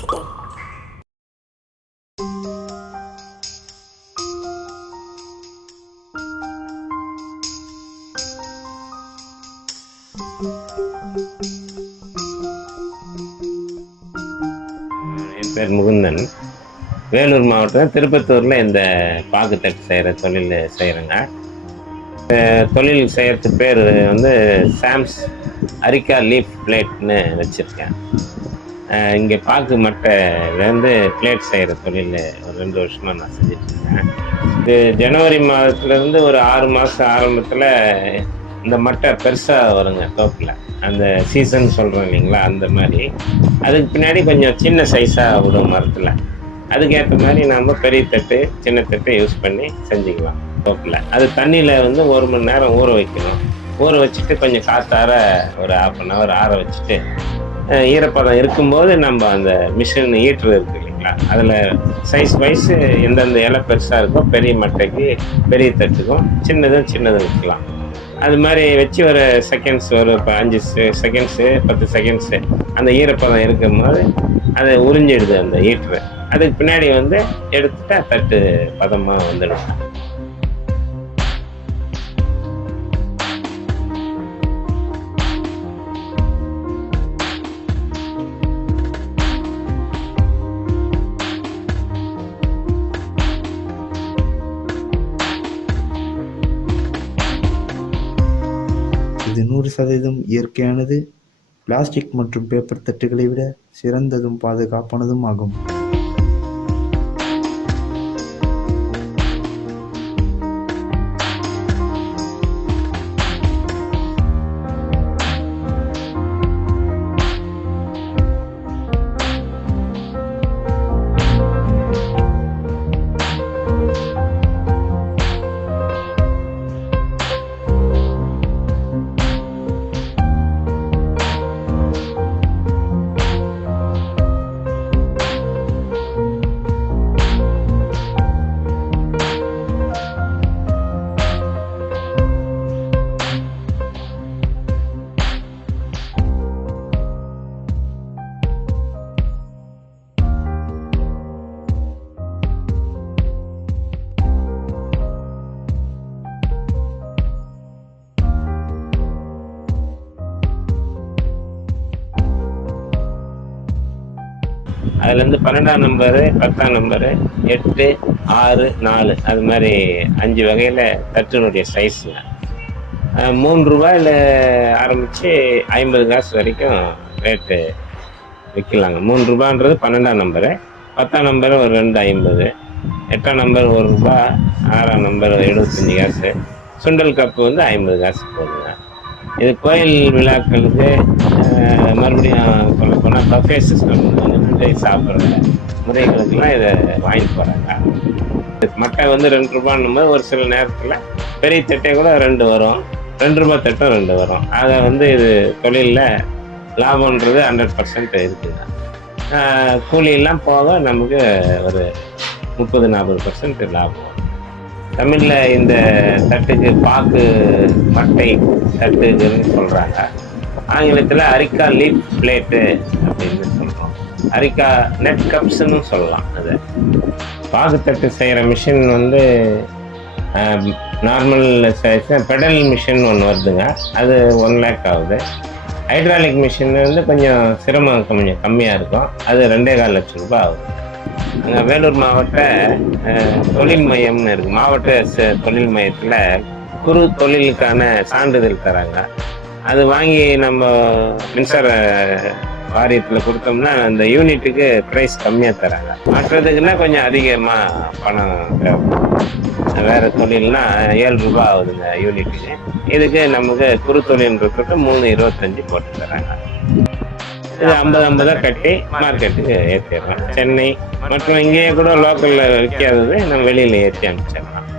என் பேர் முகுந்தன். வேலூர் மாவட்டம் திருப்பத்தூரில் இந்த பாக்குத்தட்டு செய்கிற தொழில் செய்கிறேங்க. தொழில் செய்கிறதுக்கு பேர் வந்து சாம்ஸ் அரிக்கா லீஃப் பிளேட்னு வச்சுருக்கேன். இங்கே பாக்கு மட்டையிலேருந்து பிளேட் செய்கிற தொழில் ஒரு 2 வருஷமாக நான் செஞ்சிட்ருக்கேன். இது ஜனவரி மாதத்துலேருந்து ஒரு 6 மாதம் ஆரம்பத்தில் இந்த மட்டை பெருசாக வருங்க தோப்பில். அந்த சீசன் சொல்கிறோம் இல்லைங்களா, அந்த மாதிரி. அதுக்கு பின்னாடி கொஞ்சம் சின்ன சைஸாக விடும் மரத்தில். அதுக்கேற்ற மாதிரி நாம் பெரிய தட்டு சின்ன தட்டு யூஸ் பண்ணி செஞ்சுக்கலாம் தோப்பில். அது தண்ணியில் வந்து 1 மணி நேரம் ஊற வைக்கணும். ஊற வச்சுட்டு கொஞ்சம் காற்றார ஒரு 1/2 hour ஆற வச்சுட்டு, ஈரப்பதம் இருக்கும்போது நம்ம அந்த மிஷின் ஹீட்ரு இருக்குது இல்லைங்களா, அதில் சைஸ் வைஸ் எந்தெந்த இலை பெருசாக இருக்கோ பெரிய மட்டைக்கு பெரிய தட்டுக்கும், சின்னதும் வைக்கலாம். அது மாதிரி வச்சு ஒரு செகண்ட்ஸ், ஒரு 5 செகண்ட்ஸு 10 செகண்ட்ஸு அந்த ஈரப்பதம் இருக்கும் போது அதை உறிஞ்சிடுது அந்த ஹீட்ரு. அதுக்கு பின்னாடி வந்து எடுத்துட்டா தட்டு பதமாக வந்துடும். இது 100% இயற்கையானது, பிளாஸ்டிக் மற்றும் பேப்பர் தட்டுகளை விட சிறந்ததும் பாதுகாப்பானதும் ஆகும். அதுலேருந்து 12ஆம் நம்பரு, 10ஆம் நம்பரு, 8, 6, 4 அது மாதிரி 5 வகையில் தட்டினுடைய சைஸுங்க. 3 ரூபாயில் ஆரம்பித்து 50 காசு வரைக்கும் ரேட்டு விற்கலாங்க. 3 ரூபான்றது 12ஆம் நம்பரு, 10ஆம் நம்பர் ஒரு 2.50, 8ஆம் நம்பர் 1 ரூபா, 6ஆம் நம்பர் 75 காசு, சுண்டல் கப்பு வந்து 50 காசு போகுதுங்க. இது கோயில் விழாக்களுக்கு, மறுபடியும் சொல்ல போனால் பஃபே சிஸ்டம் சாப்பிட்ற முறைகளுக்கெல்லாம் இதை வாங்கிட்டு போகிறாங்க. மட்டை வந்து 2 ரூபான்னும் போது ஒரு சில நேரத்தில் பெரிய தட்டை கூட 2 வரும், 2 ரூபா தட்டும் 2 வரும். அதை வந்து இது தொழிலில் லாபம்ன்றது 100% இருக்குதுங்க. கூலியெல்லாம் போக நமக்கு ஒரு 30-40% லாபம். தமிழில் இந்த தட்டுக்கு பாக்கு மட்டை தட்டுன்னு சொல்கிறாங்க. ஆங்கிலத்தில் அரிக்கா லீஃப் பிளேட்டு அப்படின்னு சொல்கிறோம். அரிக்கா நெட் கப்ஸ்ன்னு சொல்லலாம். அது பாகுத்தட்டு செய்கிற மிஷின் வந்து நார்மல் சைஸ் பெடல் மிஷின் ஒன்று வருதுங்க. அது 1 lakh ஆகுது. ஹைட்ராலிக் மிஷின் வந்து கொஞ்சம் சிரமம் கொஞ்சம் கம்மியாக இருக்கும். அது 2.25 லட்சம் ரூபாய் ஆகுது. அங்கே வேலூர் மாவட்ட தொழில் மையம்னு இருக்குது. மாவட்ட தொழில் மையத்தில் குறு தொழிலுக்கான சான்றிதழ் தராங்க. அது வாங்கி நம்ம மின்சார வாரியத்தில் கொடுத்தோம்னா அந்த யூனிட்டுக்கு ப்ரைஸ் கம்மியாக தராங்க. மாற்றுறதுக்குன்னா கொஞ்சம் அதிகமாக பணம் தேவைப்படும். வேறு தொழில்னா 7 ரூபாய் ஆகுதுங்க யூனிட்டுக்கு. இதுக்கு நமக்கு குறு தொழில்ன்றதுக்கு 3.25 போட்டு தராங்க. இது 50-50 கட்டி மார்க்கெட்டுக்கு ஏற்றிடுறோம். சென்னை மற்றும் இங்கேயே கூட லோக்கலில் விற்காதது நம்ம வெளியில் ஏற்றி அனுப்பிச்சிடலாம்.